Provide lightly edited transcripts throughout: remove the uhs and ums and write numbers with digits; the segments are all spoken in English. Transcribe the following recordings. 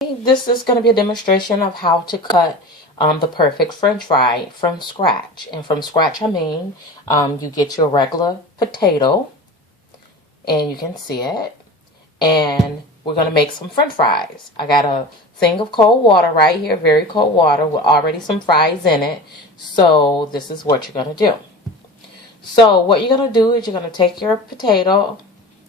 This is going to be a demonstration of how to cut the perfect French fry from scratch. And from scratch, I mean you get your regular potato, and you can see it. And we're going to make some French fries. I got a thing of cold water right here, very cold water with already some fries in it. So this is what you're going to do. So what you're going to do is you're going to take your potato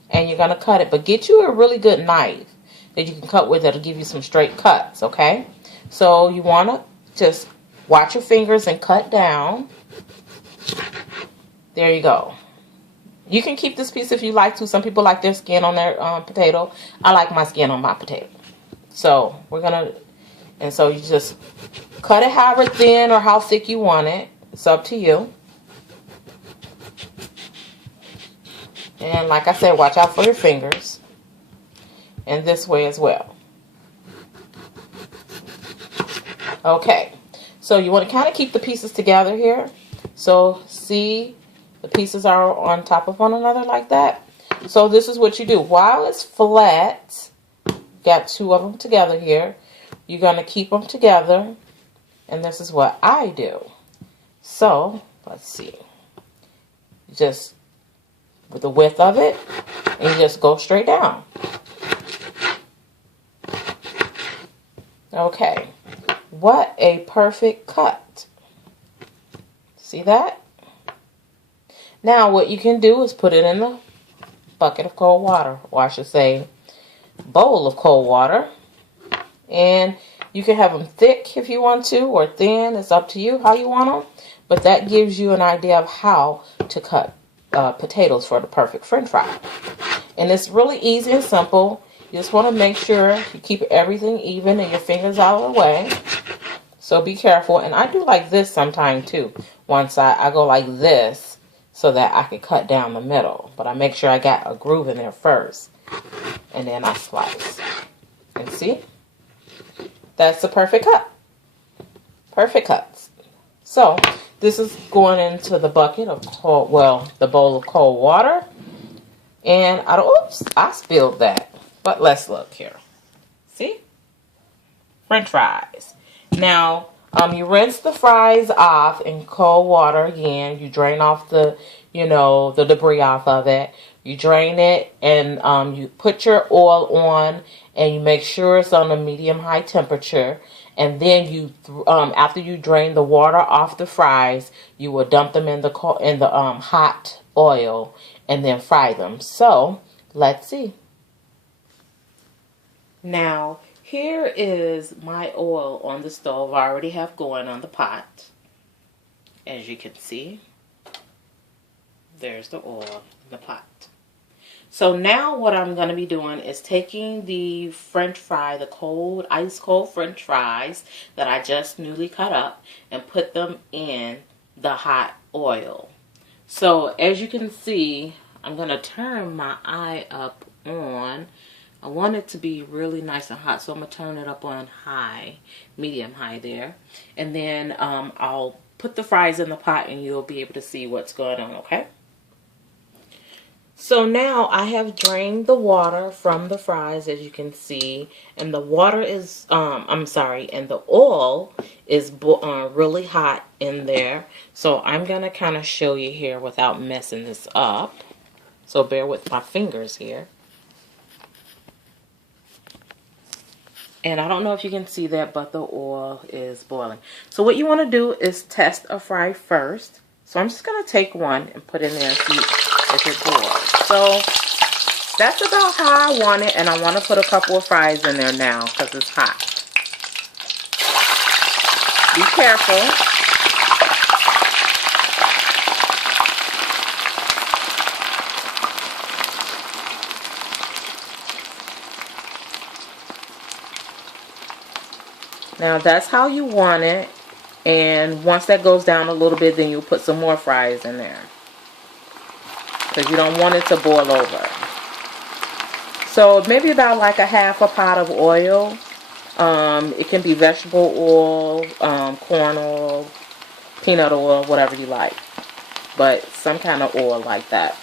and you're going to cut it. But get you a really good knife that you can cut with. That'll give you some straight cuts, okay? So you want to just watch your fingers and cut down. There you go. You can keep this piece if you like to. Some people like their skin on their potato. I like my skin on my potato. So we're going to, and so you just cut it however thin or how thick you want it. It's up to you. And like I said, watch out for your fingers. And this way as well. Okay. So you want to kind of keep the pieces together here. So see, the pieces are on top of one another like that. So this is what you do. While it's flat, got two of them together here. You're going to keep them together. And this is what I do. So, let's see. Just with the width of it, and you just go straight down. Okay. What a perfect cut. See that? Now what you can do is put it in the bucket of cold water, or I should say bowl of cold water. And you can have them thick if you want to, or thin. It's up to you how you want them. But that gives you an idea of how to cut potatoes for the perfect French fry. And it's really easy and simple. You just want to make sure you keep everything even and your fingers out of the way. So be careful. And I do like this sometimes too. Once I go like this so that I can cut down the middle. But I make sure I got a groove in there first. And then I slice. And see? That's the perfect cut. Perfect cuts. So this is going into the bucket of cold, well, the bowl of cold water. And oops, I spilled that. But let's look here. See? French fries. Now, you rinse the fries off in cold water again. You drain off the, the debris off of it. You drain it and you put your oil on and you make sure it's on a medium-high temperature. And then you, after you drain the water off the fries, you will dump them in the hot oil and then fry them. So let's see. Now here is my oil on the stove. I already have going on the pot. As you can see, there's the oil in the pot. So now what I'm going to be doing is taking the French fry, the cold, ice cold French fries that I just newly cut up, and put them in the hot oil. So as you can see, I'm going to turn my eye up on. I want it to be really nice and hot, so I'm going to turn it up on high, medium high there. And then I'll put the fries in the pot and you'll be able to see what's going on, okay? So now I have drained the water from the fries, as you can see, and the water is, and the oil is really hot in there. So I'm going to kind of show you here without messing this up. So bear with my fingers here. And I don't know if you can see that, but the oil is boiling. So what you want to do is test a fry first. So I'm just going to take one and put it in there and see if it boils. So that's about how I want it. And I want to put a couple of fries in there now because it's hot. Be careful. Now that's how you want it. And once that goes down a little bit, then you'll put some more fries in there. Because you don't want it to boil over. So maybe about like a half a pot of oil. It can be vegetable oil, corn oil, peanut oil, whatever you like. But some kind of oil like that.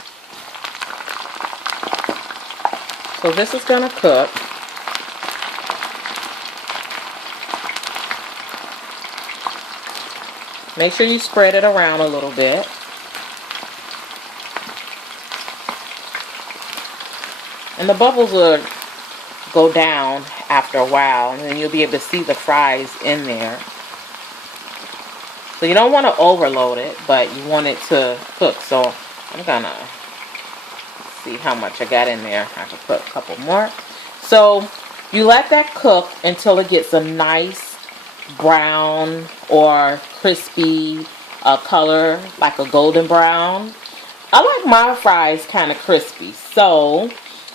So this is going to cook. Make sure you spread it around a little bit. And the bubbles will go down after a while, and then you'll be able to see the fries in there. So you don't want to overload it, but you want it to cook. So I'm gonna see how much I got in there. I can put a couple more. So you let that cook until it gets a nice brown or crispy color, like a golden brown. I like my fries kind of crispy, so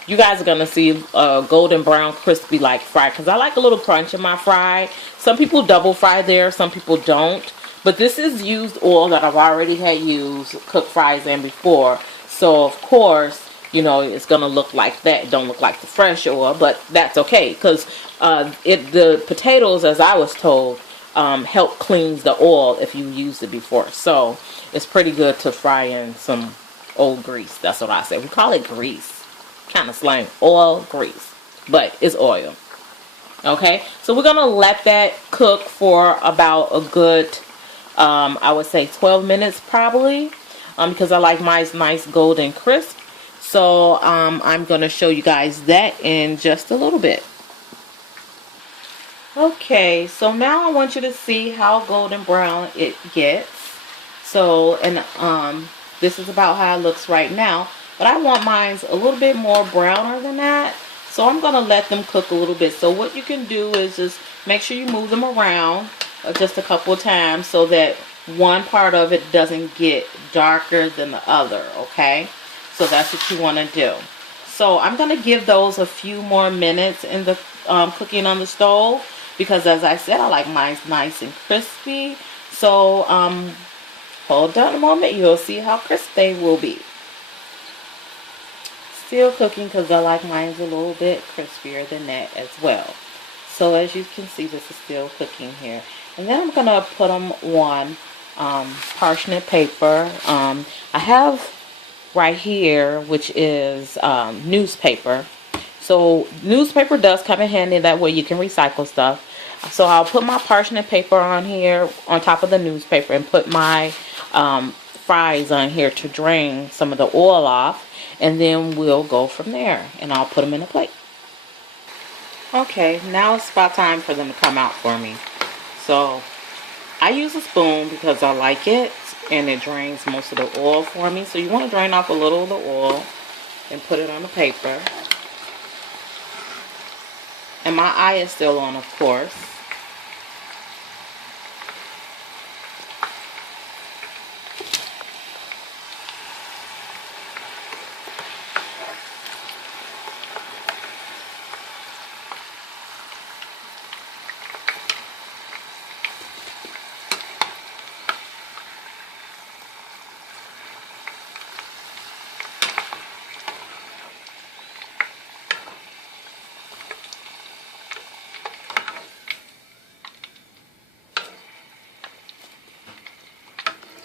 you guys are going to see golden brown crispy like fry, because I like a little crunch in my fry. Some people double fry there, some people don't. But this is used oil that I've already had used cooked fries in before. So, of course, you know, it's going to look like that. It don't look like the fresh oil, but that's okay, because the potatoes, as I was told, help cleanse the oil if you used it before. So, it's pretty good to fry in some old grease. That's what I say. We call it grease. Kind of slang. Oil, grease. But it's oil. Okay? So we're going to let that cook for about a good, I would say 12 minutes probably. Because I like mine nice golden crisp. So I'm going to show you guys that in just a little bit. Okay, so now I want you to see how golden brown it gets. So, and this is about how it looks right now. But I want mine a little bit more browner than that. So I'm going to let them cook a little bit. So what you can do is just make sure you move them around just a couple of times so that one part of it doesn't get darker than the other, okay? So that's what you want to do. So I'm going to give those a few more minutes in the cooking on the stove, because as I said, I like mine nice and crispy. So hold on a moment, you'll see how crisp they will be. Still cooking because I like mine a little bit crispier than that as well. So as you can see, this is still cooking here. And then I'm going to put them on parsnip paper. I have right here, which is newspaper. So newspaper does come in handy. That way you can recycle stuff. So I'll put my parsnip paper on here on top of the newspaper and put my fries on here to drain some of the oil off. And then we'll go from there. And I'll put them in a plate. Okay, now it's about time for them to come out for me. So I use a spoon because I like it. And it drains most of the oil for me. So you want to drain off a little of the oil and put it on the paper. And my eye is still on, of course.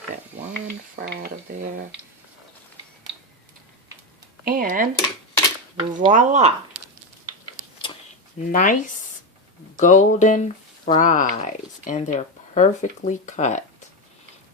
Got one fry out of there. And voila! Nice golden fries. And they're perfectly cut.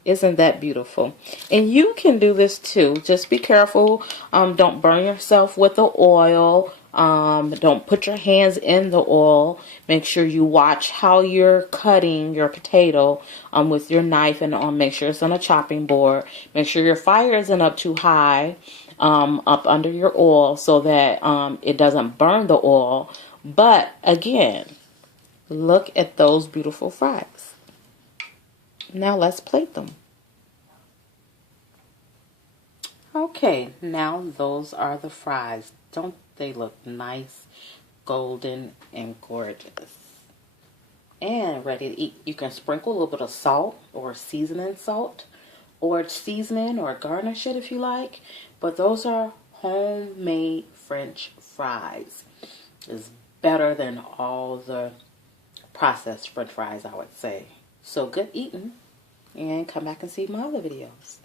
Isn't that beautiful? And you can do this too. Just be careful. Don't burn yourself with the oil. Don't put your hands in the oil. Make sure you watch how you're cutting your potato with your knife, and make sure it's on a chopping board. Make sure your fire isn't up too high up under your oil so that it doesn't burn the oil. But again, look at those beautiful fries. Now let's plate them. Okay, now those are the fries. Don't they look nice, golden, and gorgeous? And ready to eat. You can sprinkle a little bit of salt or seasoning salt, or seasoning or garnish it if you like. But those are homemade French fries. It's better than all the processed French fries, I would say. So good eating, and come back and see my other videos.